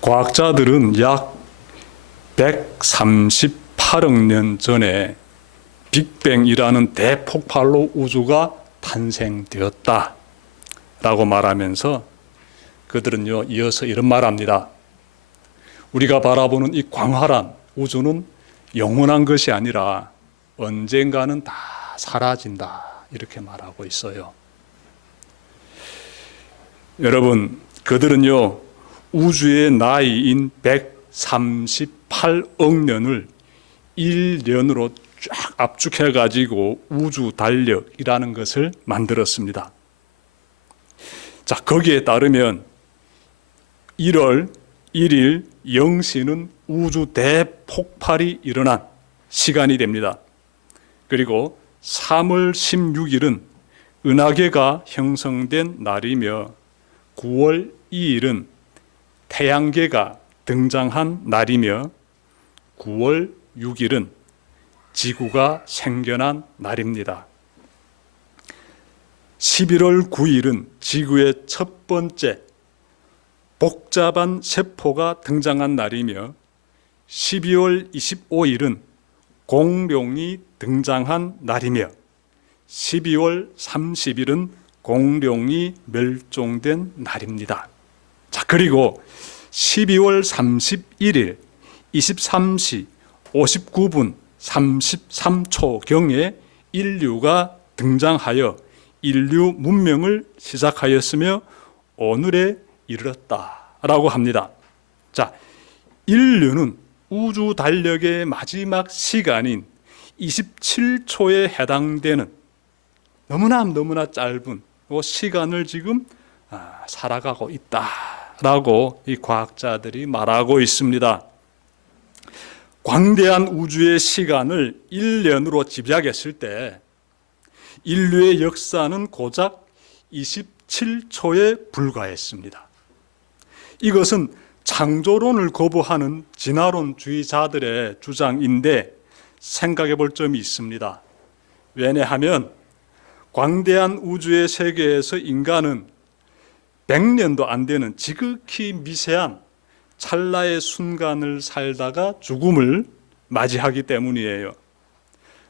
과학자들은 약 138억 년 전에 빅뱅이라는 대폭발로 우주가 탄생되었다라고 말하면서 그들은요, 이어서 이런 말합니다. 우리가 바라보는 이 광활한 우주는 영원한 것이 아니라 언젠가는 다 사라진다, 이렇게 말하고 있어요. 여러분, 그들은요, 우주의 나이인 138억 년을 1년으로 쫙 압축해가지고 우주 달력이라는 것을 만들었습니다. 자, 거기에 따르면 1월 1일 0시는 우주 대폭발이 일어난 시간이 됩니다. 그리고 3월 16일은 은하계가 형성된 날이며 9월 2일은 태양계가 등장한 날이며 9월 6일은 지구가 생겨난 날입니다. 11월 9일은 지구의 첫 번째 복잡한 세포가 등장한 날이며 12월 25일은 공룡이 등장한 날이며 12월 30일은 공룡이 멸종된 날입니다. 자, 그리고 12월 31일 23시 59분 33초경에 인류가 등장하여 인류 문명을 시작하였으며 오늘에 이르렀다라고 합니다. 자, 인류는 우주 달력의 마지막 시간인 27초에 해당되는 너무나 짧은 그 시간을 지금 살아가고 있다라고 이 과학자들이 말하고 있습니다. 광대한 우주의 시간을 1년으로 집약했을 때 인류의 역사는 고작 27초에 불과했습니다. 이것은 창조론을 거부하는 진화론주의자들의 주장인데 생각해 볼 점이 있습니다. 왜냐하면 광대한 우주의 세계에서 인간은 100년도 안 되는 지극히 미세한 찰나의 순간을 살다가 죽음을 맞이하기 때문이에요.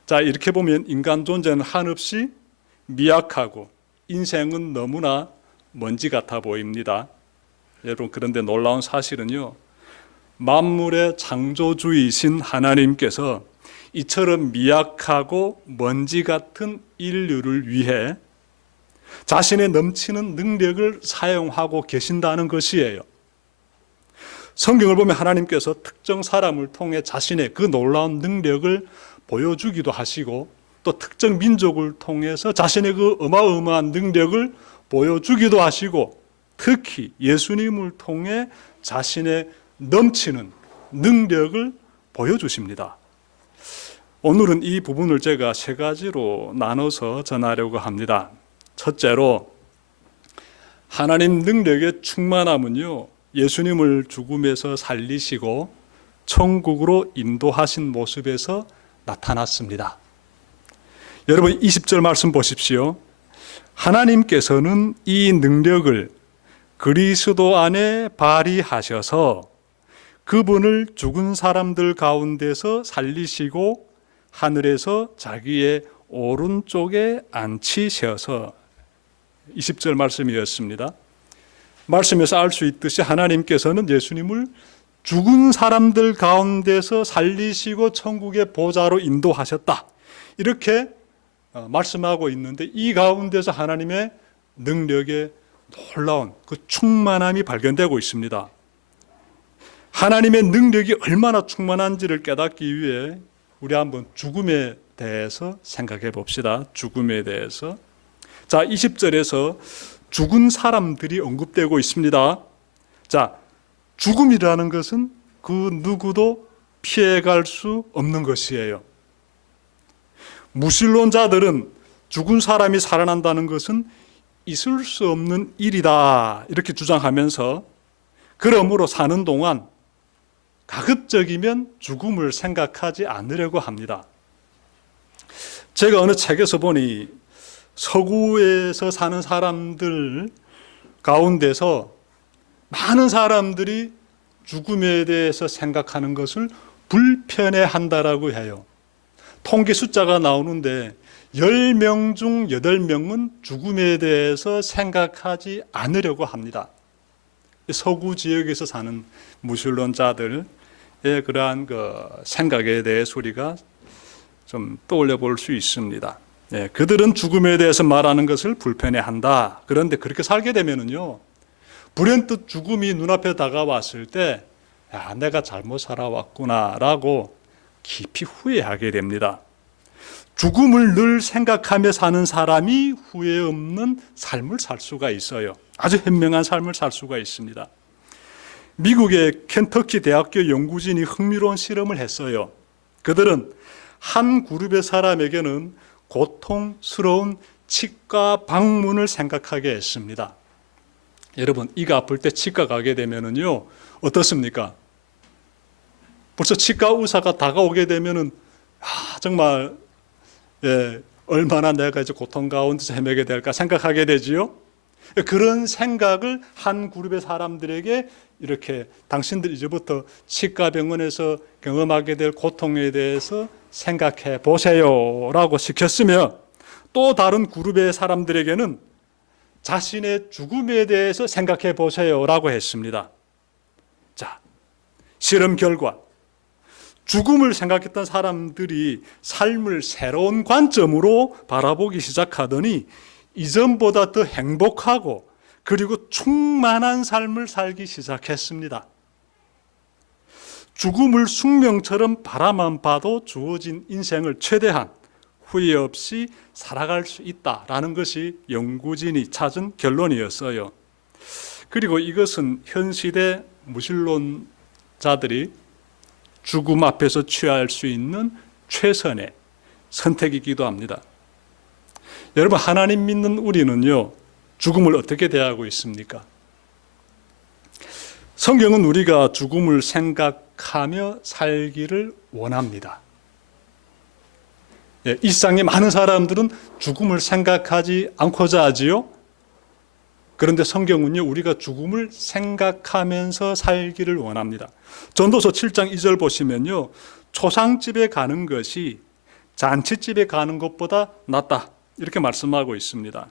자, 이렇게 보면 인간 존재는 한없이 미약하고 인생은 너무나 먼지 같아 보입니다. 여러분, 그런데 놀라운 사실은요, 만물의 창조주이신 하나님께서 이처럼 미약하고 먼지 같은 인류를 위해 자신의 넘치는 능력을 사용하고 계신다는 것이에요. 성경을 보면 하나님께서 특정 사람을 통해 자신의 그 놀라운 능력을 보여주기도 하시고 또 특정 민족을 통해서 자신의 그 어마어마한 능력을 보여주기도 하시고 특히 예수님을 통해 자신의 넘치는 능력을 보여주십니다. 오늘은 이 부분을 제가 세 가지로 나눠서 전하려고 합니다. 첫째로, 하나님 능력의 충만함은요, 예수님을 죽음에서 살리시고 천국으로 인도하신 모습에서 나타났습니다. 여러분, 20절 말씀 보십시오. 하나님께서는 이 능력을 그리스도 안에 발휘하셔서 그분을 죽은 사람들 가운데서 살리시고 하늘에서 자기의 오른쪽에 앉히셔서, 20절 말씀이었습니다. 말씀에서 알 수 있듯이 하나님께서는 예수님을 죽은 사람들 가운데서 살리시고 천국의 보좌로 인도하셨다, 이렇게 말씀하고 있는데, 이 가운데서 하나님의 능력의 놀라운 그 충만함이 발견되고 있습니다. 하나님의 능력이 얼마나 충만한지를 깨닫기 위해 우리 한번 죽음에 대해서 생각해 봅시다. 죽음에 대해서. 자, 20절에서 죽은 사람들이 언급되고 있습니다. 자, 죽음이라는 것은 그 누구도 피해갈 수 없는 것이에요. 무신론자들은 죽은 사람이 살아난다는 것은 있을 수 없는 일이다, 이렇게 주장하면서 그러므로 사는 동안 가급적이면 죽음을 생각하지 않으려고 합니다. 제가 어느 책에서 보니 서구에서 사는 사람들 가운데서 많은 사람들이 죽음에 대해서 생각하는 것을 불편해한다라고 해요. 통계 숫자가 나오는데 10명 중 8명은 죽음에 대해서 생각하지 않으려고 합니다. 서구 지역에서 사는 무신론자들의 그러한 생각에 대해 우리가 좀 떠올려 볼 수 있습니다. 그들은 죽음에 대해서 말하는 것을 불편해한다. 그런데 그렇게 살게 되면은요, 불현듯 죽음이 눈앞에 다가왔을 때, 야, 내가 잘못 살아왔구나라고 깊이 후회하게 됩니다. 죽음을 늘 생각하며 사는 사람이 후회 없는 삶을 살 수가 있어요. 아주 현명한 삶을 살 수가 있습니다. 미국의 켄터키 대학교 연구진이 흥미로운 실험을 했어요. 그들은 한 그룹의 사람에게는 고통스러운 치과 방문을 생각하게 했습니다. 여러분, 이가 아플 때 치과 가게 되면은요, 어떻습니까? 벌써 치과 의사가 다가오게 되면은 정말 얼마나 내가 이제 고통 가운데서 헤매게 될까 생각하게 되지요. 그런 생각을 한 그룹의 사람들에게 이렇게 당신들 이제부터 치과병원에서 경험하게 될 고통에 대해서 생각해 보세요 라고 시켰으며, 또 다른 그룹의 사람들에게는 자신의 죽음에 대해서 생각해 보세요 라고 했습니다. 자, 실험 결과 죽음을 생각했던 사람들이 삶을 새로운 관점으로 바라보기 시작하더니 이전보다 더 행복하고 그리고 충만한 삶을 살기 시작했습니다. 죽음을 숙명처럼 바라만 봐도 주어진 인생을 최대한 후회 없이 살아갈 수 있다라는 것이 연구진이 찾은 결론이었어요. 그리고 이것은 현 시대 무신론자들이 죽음 앞에서 취할 수 있는 최선의 선택이기도 합니다. 여러분, 하나님 믿는 우리는요, 죽음을 어떻게 대하고 있습니까? 성경은 우리가 죽음을 생각하며 살기를 원합니다. 이 세상에 많은 사람들은 죽음을 생각하지 않고자 하지요. 그런데 성경은요, 우리가 죽음을 생각하면서 살기를 원합니다. 전도서 7장 2절 보시면요, 초상집에 가는 것이 잔치집에 가는 것보다 낫다, 이렇게 말씀하고 있습니다.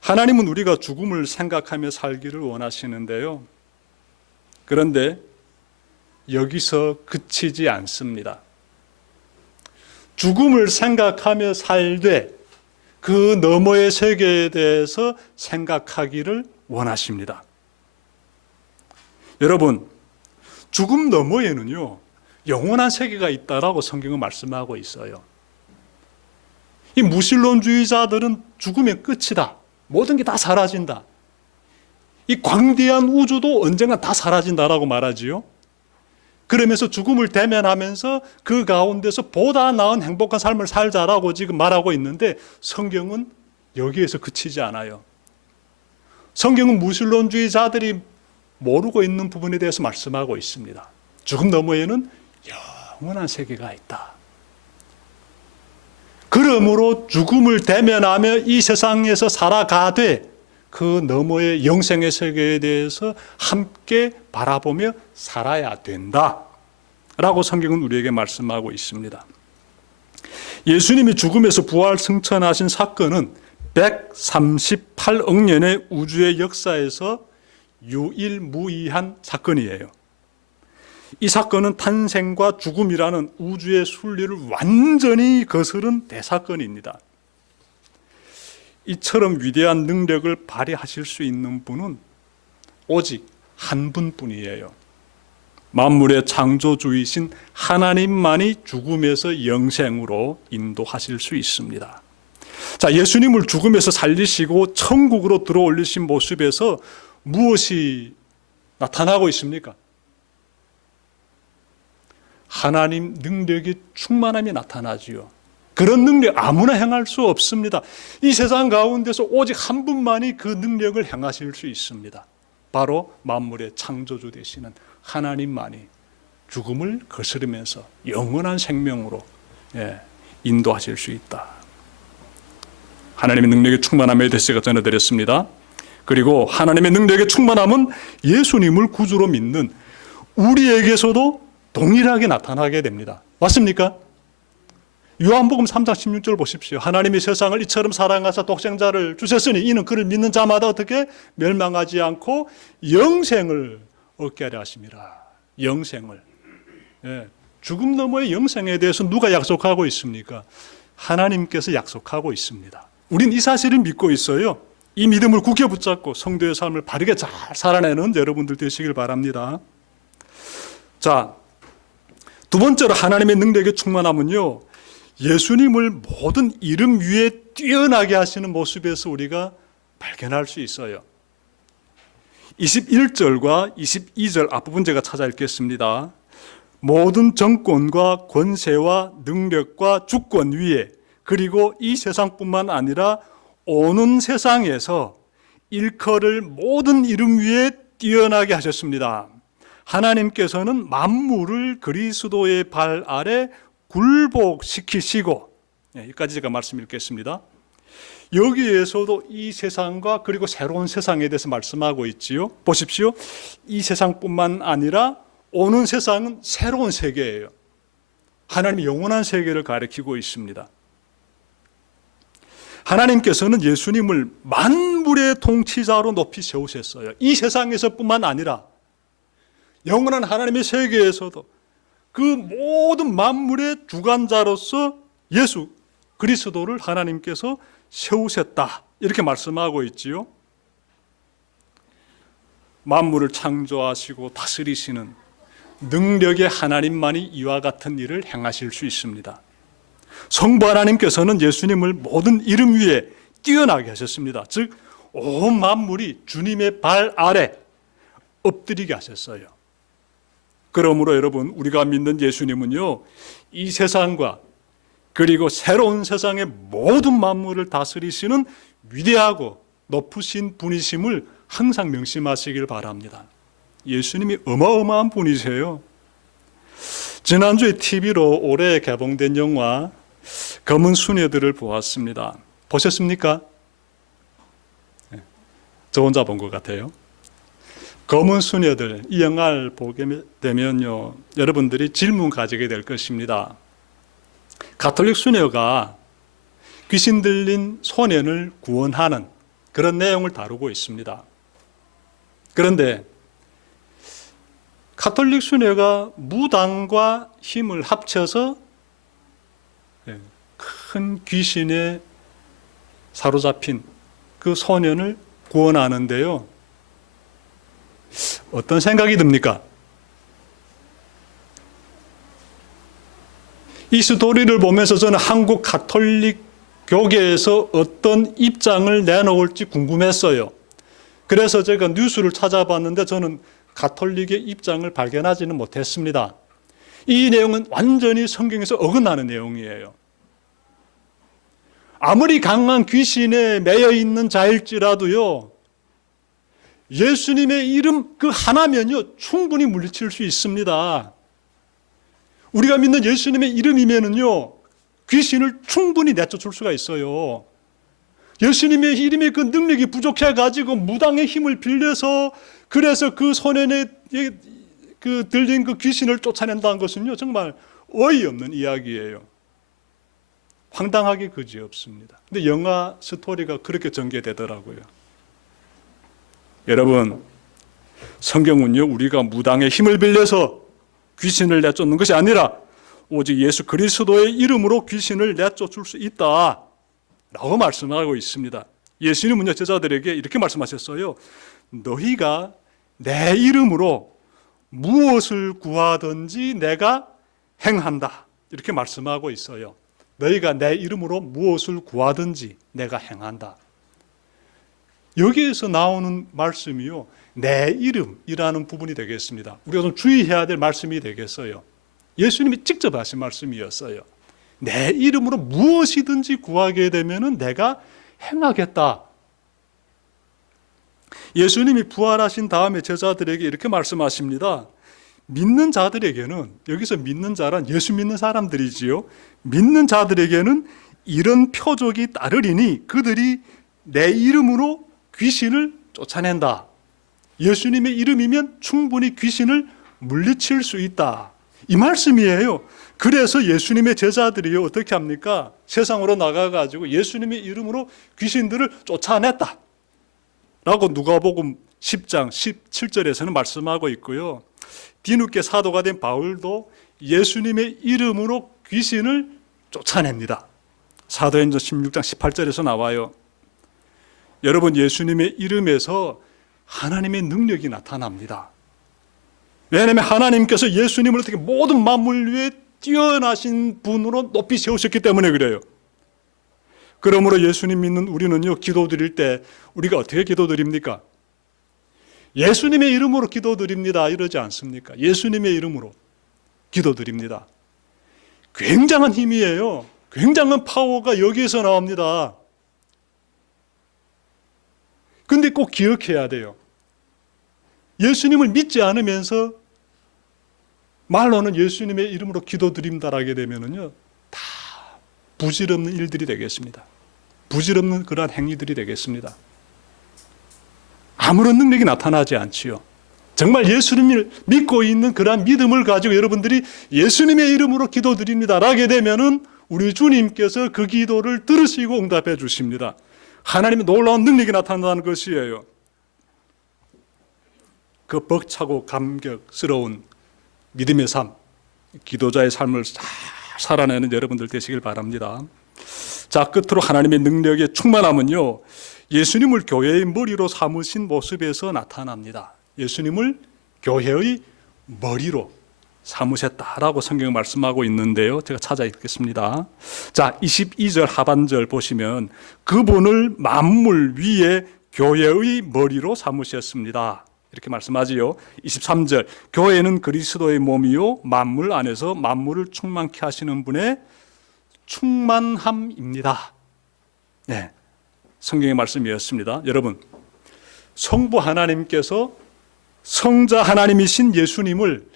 하나님은 우리가 죽음을 생각하며 살기를 원하시는데요, 그런데 여기서 그치지 않습니다. 죽음을 생각하며 살되 그 너머의 세계에 대해서 생각하기를 원하십니다. 여러분, 죽음 너머에는요, 영원한 세계가 있다라고 성경은 말씀하고 있어요. 이 무신론주의자들은 죽음의 끝이다, 모든 게 다 사라진다, 이 광대한 우주도 언젠가 다 사라진다라고 말하지요. 그러면서 죽음을 대면하면서 그 가운데서 보다 나은 행복한 삶을 살자라고 지금 말하고 있는데, 성경은 여기에서 그치지 않아요. 성경은 무신론주의자들이 모르고 있는 부분에 대해서 말씀하고 있습니다. 죽음 너머에는 영원한 세계가 있다. 그러므로 죽음을 대면하며 이 세상에서 살아가되 그 너머의 영생의 세계에 대해서 함께 바라보며 살아야 된다 라고 성경은 우리에게 말씀하고 있습니다. 예수님이 죽음에서 부활 승천하신 사건은 138억 년의 우주의 역사에서 유일무이한 사건이에요. 이 사건은 탄생과 죽음이라는 우주의 순리를 완전히 거스른 대사건입니다. 이처럼 위대한 능력을 발휘하실 수 있는 분은 오직 한 분뿐이에요. 만물의 창조주이신 하나님만이 죽음에서 영생으로 인도하실 수 있습니다. 자, 예수님을 죽음에서 살리시고 천국으로 들어올리신 모습에서 무엇이 나타나고 있습니까? 하나님 능력이 충만함이 나타나지요. 그런 능력 아무나 행할 수 없습니다. 이 세상 가운데서 오직 한 분만이 그 능력을 행하실 수 있습니다. 바로 만물의 창조주 되시는 하나님만이 죽음을 거스르면서 영원한 생명으로 인도하실 수 있다. 하나님의 능력의 충만함에 대해서 제가 전해드렸습니다. 그리고 하나님의 능력의 충만함은 예수님을 구주로 믿는 우리에게서도 동일하게 나타나게 됩니다. 맞습니까? 요한복음 3장 16절 보십시오. 하나님이 세상을 이처럼 사랑하사 독생자를 주셨으니 이는 그를 믿는 자마다 어떻게 멸망하지 않고 영생을 얻게 하려 하심이라. 영생을. 예, 죽음 너머의 영생에 대해서 누가 약속하고 있습니까? 하나님께서 약속하고 있습니다. 우린 이 사실을 믿고 있어요. 이 믿음을 굳게 붙잡고 성도의 삶을 바르게 잘 살아내는 여러분들 되시길 바랍니다. 자, 두 번째로 하나님의 능력의 충만함은요, 예수님을 모든 이름 위에 뛰어나게 하시는 모습에서 우리가 발견할 수 있어요. 21절과 22절 앞부분 제가 찾아 읽겠습니다. 모든 정권과 권세와 능력과 주권 위에 그리고 이 세상뿐만 아니라 오는 세상에서 일컬을 모든 이름 위에 뛰어나게 하셨습니다. 하나님께서는 만물을 그리스도의 발 아래 굴복시키시고, 여기까지 제가 말씀 읽겠습니다. 여기에서도 이 세상과 그리고 새로운 세상에 대해서 말씀하고 있지요. 보십시오. 이 세상뿐만 아니라 오는 세상은 새로운 세계예요. 하나님의 영원한 세계를 가리키고 있습니다. 하나님께서는 예수님을 만물의 통치자로 높이 세우셨어요. 이 세상에서뿐만 아니라 영원한 하나님의 세계에서도 그 모든 만물의 주관자로서 예수 그리스도를 하나님께서 세우셨다. 이렇게 말씀하고 있지요. 만물을 창조하시고 다스리시는 능력의 하나님만이 이와 같은 일을 행하실 수 있습니다. 성부 하나님께서는 예수님을 모든 이름 위에 뛰어나게 하셨습니다. 즉, 온 만물이 주님의 발 아래 엎드리게 하셨어요. 그러므로 여러분, 우리가 믿는 예수님은요, 이 세상과 그리고 새로운 세상의 모든 만물을 다스리시는 위대하고 높으신 분이심을 항상 명심하시길 바랍니다. 예수님이 어마어마한 분이세요. 지난주에 TV로 올해 개봉된 영화 검은 수녀들을 보았습니다. 보셨습니까? 저 혼자 본 것 같아요. 검은 수녀들, 이 영화를 보게 되면요, 여러분들이 질문 가지게 될 것입니다. 가톨릭 수녀가 귀신 들린 소년을 구원하는 그런 내용을 다루고 있습니다. 그런데 가톨릭 수녀가 무당과 힘을 합쳐서 큰 귀신에 사로잡힌 그 소년을 구원하는데요, 어떤 생각이 듭니까? 이 스토리를 보면서 저는 한국 가톨릭 교계에서 어떤 입장을 내놓을지 궁금했어요. 그래서 제가 뉴스를 찾아봤는데 저는 가톨릭의 입장을 발견하지는 못했습니다. 이 내용은 완전히 성경에서 어긋나는 내용이에요. 아무리 강한 귀신에 매여 있는 자일지라도요, 예수님의 이름 그 하나면요, 충분히 물리칠 수 있습니다. 우리가 믿는 예수님의 이름이면은요, 귀신을 충분히 내쫓을 수가 있어요. 예수님의 이름의 그 능력이 부족해가지고 무당의 힘을 빌려서 그래서 그 소년의 그 들린 그 귀신을 쫓아낸다는 것은요, 정말 어이없는 이야기예요. 황당하기 그지없습니다. 근데 영화 스토리가 그렇게 전개되더라고요. 여러분, 성경은요, 우리가 무당의 힘을 빌려서 귀신을 내쫓는 것이 아니라 오직 예수 그리스도의 이름으로 귀신을 내쫓을 수 있다 라고 말씀하고 있습니다. 예수님은요, 제자들에게 이렇게 말씀하셨어요. 너희가 내 이름으로 무엇을 구하든지 내가 행한다, 이렇게 말씀하고 있어요. 너희가 내 이름으로 무엇을 구하든지 내가 행한다. 여기에서 나오는 말씀이요, 내 이름이라는 부분이 되겠습니다. 우리가 좀 주의해야 될 말씀이 되겠어요. 예수님이 직접 하신 말씀이었어요. 내 이름으로 무엇이든지 구하게 되면 내가 행하겠다. 예수님이 부활하신 다음에 제자들에게 이렇게 말씀하십니다. 믿는 자들에게는, 여기서 믿는 자란 예수 믿는 사람들이지요, 믿는 자들에게는 이런 표적이 따르리니 그들이 내 이름으로 귀신을 쫓아낸다. 예수님의 이름이면 충분히 귀신을 물리칠 수 있다. 이 말씀이에요. 그래서 예수님의 제자들이 어떻게 합니까? 세상으로 나가가지고 예수님의 이름으로 귀신들을 쫓아냈다 라고 누가복음 10장 17절에서는 말씀하고 있고요. 뒤늦게 사도가 된 바울도 예수님의 이름으로 귀신을 쫓아냅니다. 사도행전 16장 18절에서 나와요. 여러분, 예수님의 이름에서 하나님의 능력이 나타납니다. 왜냐하면 하나님께서 예수님을 어떻게 모든 만물 위에 뛰어나신 분으로 높이 세우셨기 때문에 그래요. 그러므로 예수님 믿는 우리는요, 기도드릴 때 우리가 어떻게 기도드립니까? 예수님의 이름으로 기도드립니다 이러지 않습니까? 예수님의 이름으로 기도드립니다. 굉장한 힘이에요. 굉장한 파워가 여기에서 나옵니다. 근데 꼭 기억해야 돼요. 예수님을 믿지 않으면서 말로는 예수님의 이름으로 기도드립니다라게 되면은요, 다 부질없는 일들이 되겠습니다. 부질없는 그러한 행위들이 되겠습니다. 아무런 능력이 나타나지 않지요. 정말 예수님을 믿고 있는 그러한 믿음을 가지고 여러분들이 예수님의 이름으로 기도드립니다라게 되면은 우리 주님께서 그 기도를 들으시고 응답해 주십니다. 하나님의 놀라운 능력이 나타난다는 것이에요. 그 벅차고 감격스러운 믿음의 삶, 기도자의 삶을 잘 살아내는 여러분들 되시길 바랍니다. 자, 끝으로 하나님의 능력의 충만함은요, 예수님을 교회의 머리로 삼으신 모습에서 나타납니다. 예수님을 교회의 머리로 삼으셨다라고 성경이 말씀하고 있는데요, 제가 찾아 읽겠습니다. 자, 22절 하반절 보시면 그분을 만물 위에 교회의 머리로 삼으셨습니다 이렇게 말씀하지요. 23절, 교회는 그리스도의 몸이요 만물 안에서 만물을 충만케 하시는 분의 충만함입니다. 네, 성경의 말씀이었습니다. 여러분, 성부 하나님께서 성자 하나님이신 예수님을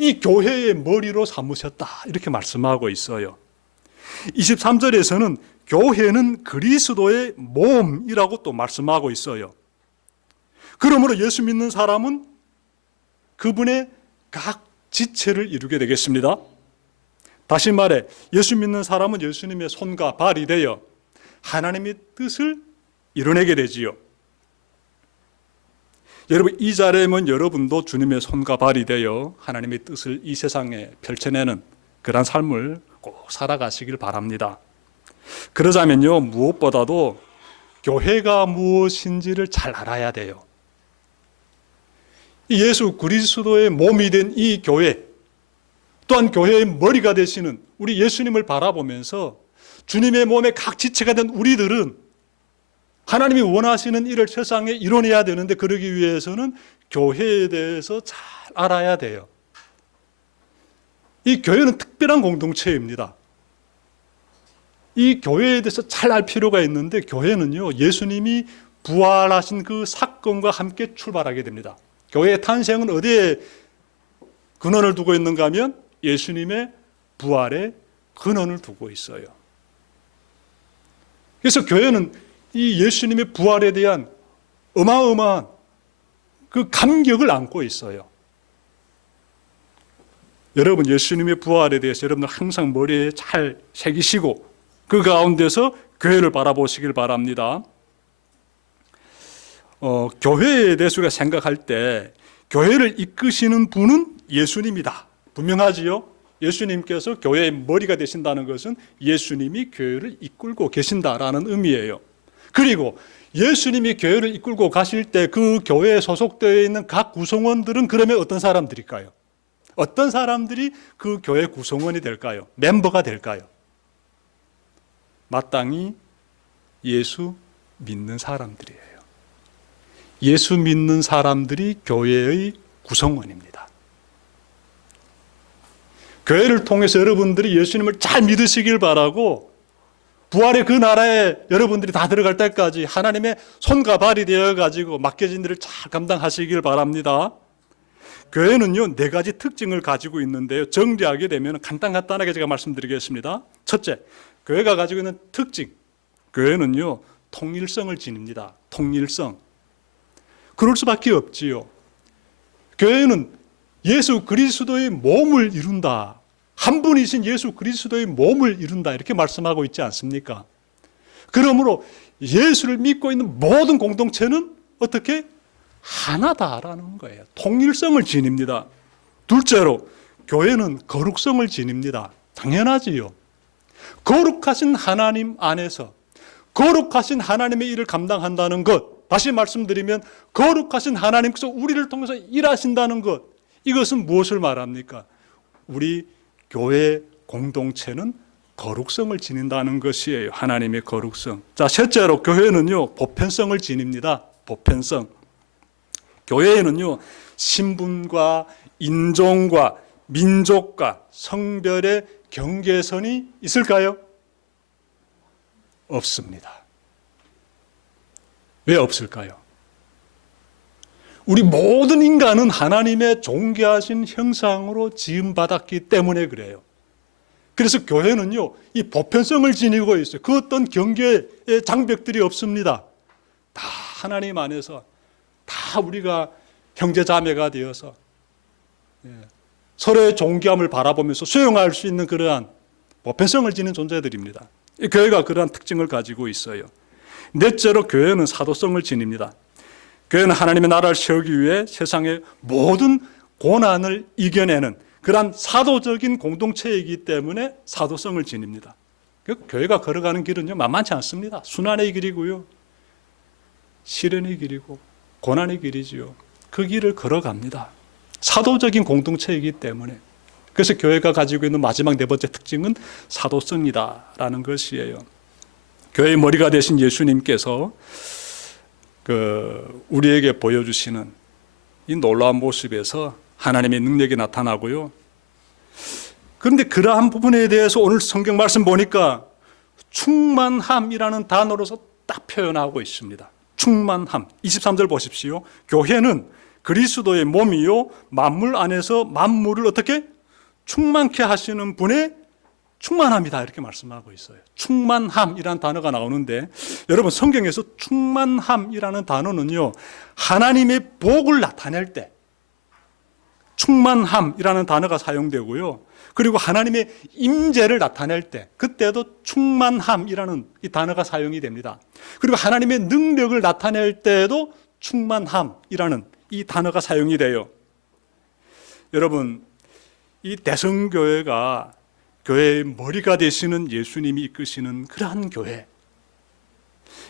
이 교회의 머리로 삼으셨다 이렇게 말씀하고 있어요. 23절에서는 교회는 그리스도의 몸이라고 또 말씀하고 있어요. 그러므로 예수 믿는 사람은 그분의 각 지체를 이루게 되겠습니다. 다시 말해 예수 믿는 사람은 예수님의 손과 발이 되어 하나님의 뜻을 이뤄내게 되지요. 여러분, 이 자리에는 여러분도 주님의 손과 발이 되어 하나님의 뜻을 이 세상에 펼쳐내는 그런 삶을 꼭 살아가시길 바랍니다. 그러자면요, 무엇보다도 교회가 무엇인지를 잘 알아야 돼요. 예수 그리스도의 몸이 된 이 교회, 또한 교회의 머리가 되시는 우리 예수님을 바라보면서 주님의 몸의 각 지체가 된 우리들은 하나님이 원하시는 일을 세상에 이뤄내야 되는데, 그러기 위해서는 교회에 대해서 잘 알아야 돼요. 이 교회는 특별한 공동체입니다. 이 교회에 대해서 잘 알 필요가 있는데, 교회는요, 예수님이 부활하신 그 사건과 함께 출발하게 됩니다. 교회의 탄생은 어디에 근원을 두고 있는가 하면 예수님의 부활에 근원을 두고 있어요. 그래서 교회는 이 예수님의 부활에 대한 어마어마한 그 감격을 안고 있어요. 여러분, 예수님의 부활에 대해서 여러분들 항상 머리에 잘 새기시고 그 가운데서 교회를 바라보시길 바랍니다. 교회에 대해서 우리가 생각할 때 교회를 이끄시는 분은 예수님이다, 분명하지요. 예수님께서 교회의 머리가 되신다는 것은 예수님이 교회를 이끌고 계신다라는 의미예요. 그리고 예수님이 교회를 이끌고 가실 때 그 교회에 소속되어 있는 각 구성원들은 그러면 어떤 사람들일까요? 어떤 사람들이 그 교회 구성원이 될까요? 멤버가 될까요? 마땅히 예수 믿는 사람들이에요. 예수 믿는 사람들이 교회의 구성원입니다. 교회를 통해서 여러분들이 예수님을 잘 믿으시길 바라고, 부활의 그 나라에 여러분들이 다 들어갈 때까지 하나님의 손과 발이 되어가지고 맡겨진 일을 잘 감당하시길 바랍니다. 교회는요, 4가지 특징을 가지고 있는데요, 정리하게 되면 간단하게 제가 말씀드리겠습니다. 첫째, 교회가 가지고 있는 특징, 교회는요 통일성을 지닙니다. 통일성. 그럴 수밖에 없지요. 교회는 예수 그리스도의 몸을 이룬다. 한 분이신 예수 그리스도의 몸을 이룬다. 이렇게 말씀하고 있지 않습니까? 그러므로 예수를 믿고 있는 모든 공동체는 어떻게? 하나다라는 거예요. 통일성을 지닙니다. 둘째로 교회는 거룩성을 지닙니다. 당연하지요. 거룩하신 하나님 안에서 거룩하신 하나님의 일을 감당한다는 것, 다시 말씀드리면 거룩하신 하나님께서 우리를 통해서 일하신다는 것, 이것은 무엇을 말합니까? 우리 교회 공동체는 거룩성을 지닌다는 것이에요. 하나님의 거룩성. 자, 셋째로 교회는요, 보편성을 지닙니다. 보편성. 교회에는요, 신분과 인종과 민족과 성별의 경계선이 있을까요? 없습니다. 왜 없을까요? 우리 모든 인간은 하나님의 존귀하신 형상으로 지음받았기 때문에 그래요. 그래서 교회는요, 이 보편성을 지니고 있어요. 그 어떤 경계의 장벽들이 없습니다. 다 하나님 안에서 다 우리가 형제자매가 되어서 서로의 존귀함을 바라보면서 수용할 수 있는 그러한 보편성을 지닌 존재들입니다. 이 교회가 그러한 특징을 가지고 있어요. 넷째로 교회는 사도성을 지닙니다. 교회는 하나님의 나라를 세우기 위해 세상의 모든 고난을 이겨내는 그러한 사도적인 공동체이기 때문에 사도성을 지닙니다. 교회가 걸어가는 길은요, 만만치 않습니다. 순환의 길이고요, 시련의 길이고 고난의 길이지요. 그 길을 걸어갑니다. 사도적인 공동체이기 때문에. 그래서 교회가 가지고 있는 마지막 네 번째 특징은 사도성이다라는 것이에요. 교회의 머리가 되신 예수님께서 우리에게 보여주시는 이 놀라운 모습에서 하나님의 능력이 나타나고요. 그런데 그러한 부분에 대해서 오늘 성경 말씀 보니까 충만함이라는 단어로서 딱 표현하고 있습니다. 충만함. 23절 보십시오. 교회는 그리스도의 몸이요 만물 안에서 만물을 어떻게? 충만케 하시는 분의 충만함이다, 이렇게 말씀하고 있어요. 충만함이라는 단어가 나오는데, 여러분 성경에서 충만함이라는 단어는요, 하나님의 복을 나타낼 때 충만함이라는 단어가 사용되고요, 그리고 하나님의 임재를 나타낼 때 그때도 충만함이라는 이 단어가 사용이 됩니다. 그리고 하나님의 능력을 나타낼 때에도 충만함이라는 이 단어가 사용이 돼요. 여러분, 이 대성교회가 교회의 머리가 되시는 예수님이 이끄시는 그러한 교회,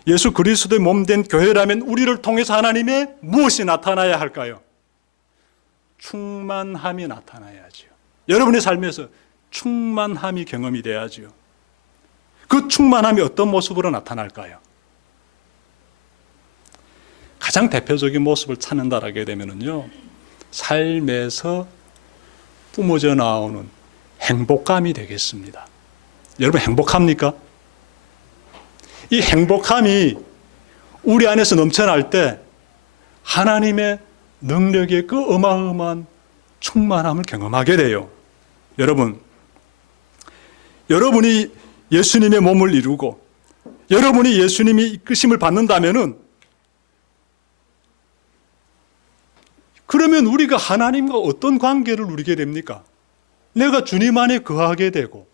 예수 그리스도의 몸된 교회라면 우리를 통해서 하나님의 무엇이 나타나야 할까요? 충만함이 나타나야죠. 여러분의 삶에서 충만함이 경험이 돼야죠. 그 충만함이 어떤 모습으로 나타날까요? 가장 대표적인 모습을 찾는다라게 되면요, 삶에서 뿜어져 나오는 행복감이 되겠습니다. 여러분 행복합니까? 이 행복함이 우리 안에서 넘쳐날 때 하나님의 능력의 그 어마어마한 충만함을 경험하게 돼요. 여러분이 예수님의 몸을 이루고 여러분이 예수님이 이끄심을 받는다면은, 그러면 우리가 하나님과 어떤 관계를 누리게 됩니까? 내가 주님 안에 거하게 되고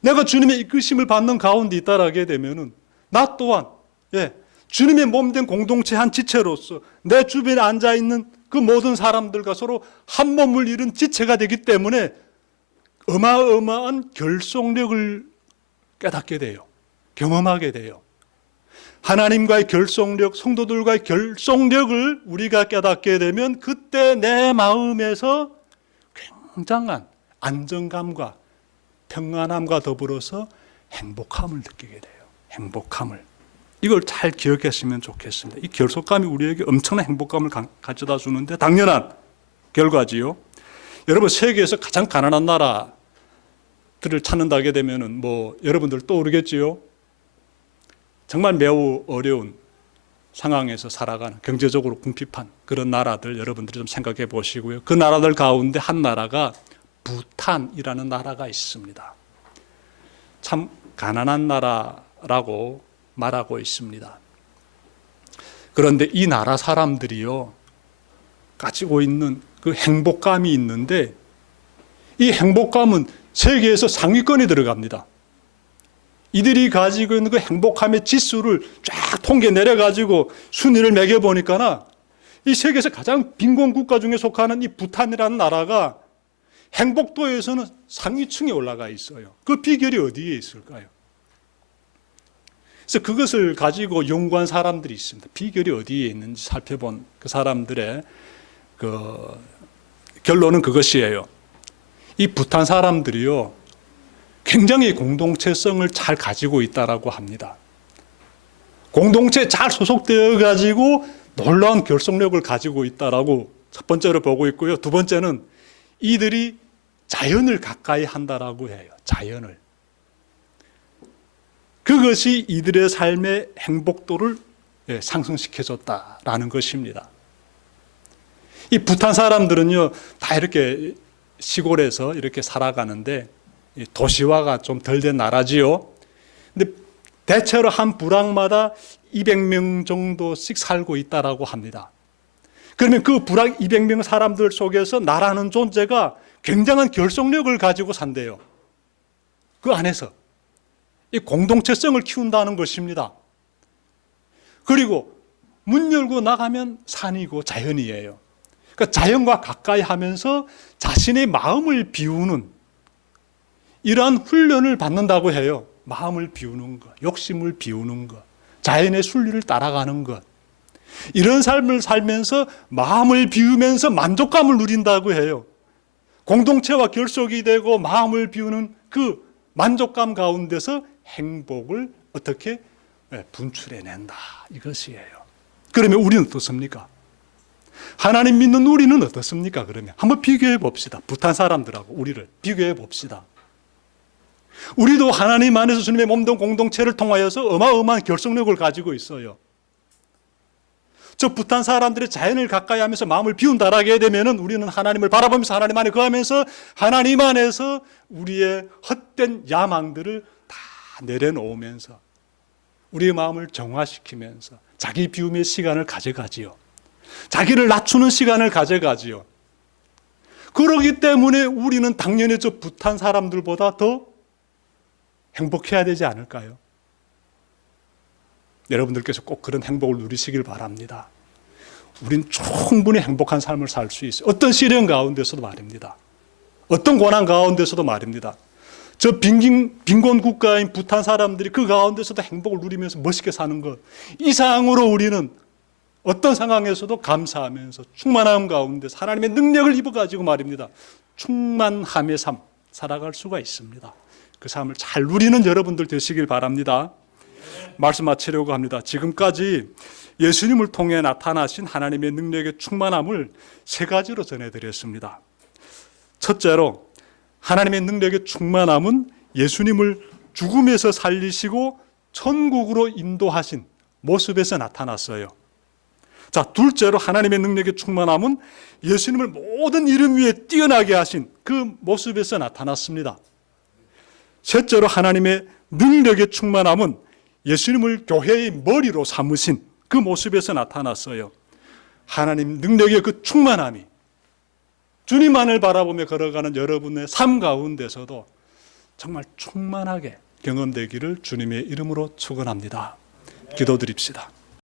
내가 주님의 이끄심을 받는 가운데 있다라게 되면은 나 또한 주님의 몸된 공동체 한 지체로서 내 주변에 앉아있는 그 모든 사람들과 서로 한 몸을 이룬 지체가 되기 때문에 어마어마한 결속력을 깨닫게 돼요. 경험하게 돼요. 하나님과의 결속력, 성도들과의 결속력을 우리가 깨닫게 되면 그때 내 마음에서 굉장한 안정감과 평안함과 더불어서 행복함을 느끼게 돼요. 행복함을. 이걸 잘 기억했으면 좋겠습니다. 이 결속감이 우리에게 엄청난 행복감을 가져다 주는데 당연한 결과지요. 여러분, 세계에서 가장 가난한 나라들을 찾는다게 되면은 여러분들 떠오르겠지요. 정말 매우 어려운 상황에서 살아가는, 경제적으로 궁핍한 그런 나라들 여러분들이 좀 생각해 보시고요. 그 나라들 가운데 한 나라가 부탄이라는 나라가 있습니다. 참 가난한 나라라고 말하고 있습니다. 그런데 이 나라 사람들이요, 가지고 있는 그 행복감이 있는데 이 행복감은 세계에서 상위권에 들어갑니다. 이들이 가지고 있는 그 행복함의 지수를 쫙 통계 내려가지고 순위를 매겨보니까 이 세계에서 가장 빈곤 국가 중에 속하는 이 부탄이라는 나라가 행복도에서는 상위층에 올라가 있어요. 그 비결이 어디에 있을까요? 그래서 그것을 가지고 연구한 사람들이 있습니다. 비결이 어디에 있는지 살펴본 그 사람들의 그 결론은 그것이에요. 이 부탄 사람들이요, 굉장히 공동체성을 잘 가지고 있다라고 합니다. 공동체에 잘 소속되어 가지고 놀라운 결속력을 가지고 있다라고 첫 번째로 보고 있고요. 두 번째는 이들이 자연을 가까이 한다라고 해요. 자연을. 그것이 이들의 삶의 행복도를 상승시켜줬다라는 것입니다. 이 부탄 사람들은요, 다 이렇게 시골에서 이렇게 살아가는데 도시화가 좀 덜 된 나라지요. 근데 대체로 한 부락마다 200명 정도씩 살고 있다라고 합니다. 그러면 그 부락 200명 사람들 속에서 나라는 존재가 굉장한 결속력을 가지고 산대요. 그 안에서 이 공동체성을 키운다는 것입니다. 그리고 문 열고 나가면 산이고 자연이에요. 그러니까 자연과 가까이 하면서 자신의 마음을 비우는 이러한 훈련을 받는다고 해요. 마음을 비우는 것, 욕심을 비우는 것, 자연의 순리를 따라가는 것. 이런 삶을 살면서 마음을 비우면서 만족감을 누린다고 해요. 공동체와 결속이 되고 마음을 비우는 그 만족감 가운데서 행복을 어떻게 분출해낸다. 이것이에요. 그러면 우리는 어떻습니까? 하나님 믿는 우리는 어떻습니까? 그러면 한번 비교해 봅시다. 부탄 사람들하고 우리를 비교해 봅시다. 우리도 하나님 안에서 주님의 몸된 공동체를 통하여서 어마어마한 결속력을 가지고 있어요. 저 부탄 사람들의 자연을 가까이 하면서 마음을 비운다라게 되면은 우리는 하나님을 바라보면서 하나님 안에 거하면서 하나님 안에서 우리의 헛된 야망들을 다 내려놓으면서 우리의 마음을 정화시키면서 자기 비움의 시간을 가져가지요. 자기를 낮추는 시간을 가져가지요. 그렇기 때문에 우리는 당연히 저 부탄 사람들보다 더 행복해야 되지 않을까요? 여러분들께서 꼭 그런 행복을 누리시길 바랍니다. 우린 충분히 행복한 삶을 살 수 있어요. 어떤 시련 가운데서도 말입니다. 어떤 고난 가운데서도 말입니다. 저 빈곤 국가인 부탄 사람들이 그 가운데서도 행복을 누리면서 멋있게 사는 것 이상으로 우리는 어떤 상황에서도 감사하면서 충만함 가운데 하나님의 능력을 입어가지고 말입니다. 충만함의 삶 살아갈 수가 있습니다. 그 삶을 잘 누리는 여러분들 되시길 바랍니다. 말씀 마치려고 합니다. 지금까지 예수님을 통해 나타나신 하나님의 능력의 충만함을 세 가지로 전해드렸습니다. 첫째로 하나님의 능력의 충만함은 예수님을 죽음에서 살리시고 천국으로 인도하신 모습에서 나타났어요. 자, 둘째로 하나님의 능력의 충만함은 예수님을 모든 이름 위에 뛰어나게 하신 그 모습에서 나타났습니다. 셋째로 하나님의 능력의 충만함은 예수님을 교회의 머리로 삼으신 그 모습에서 나타났어요. 하나님 능력의 그 충만함이 주님만을 바라보며 걸어가는 여러분의 삶 가운데서도 정말 충만하게 경험되기를 주님의 이름으로 축원합니다. 기도드립시다.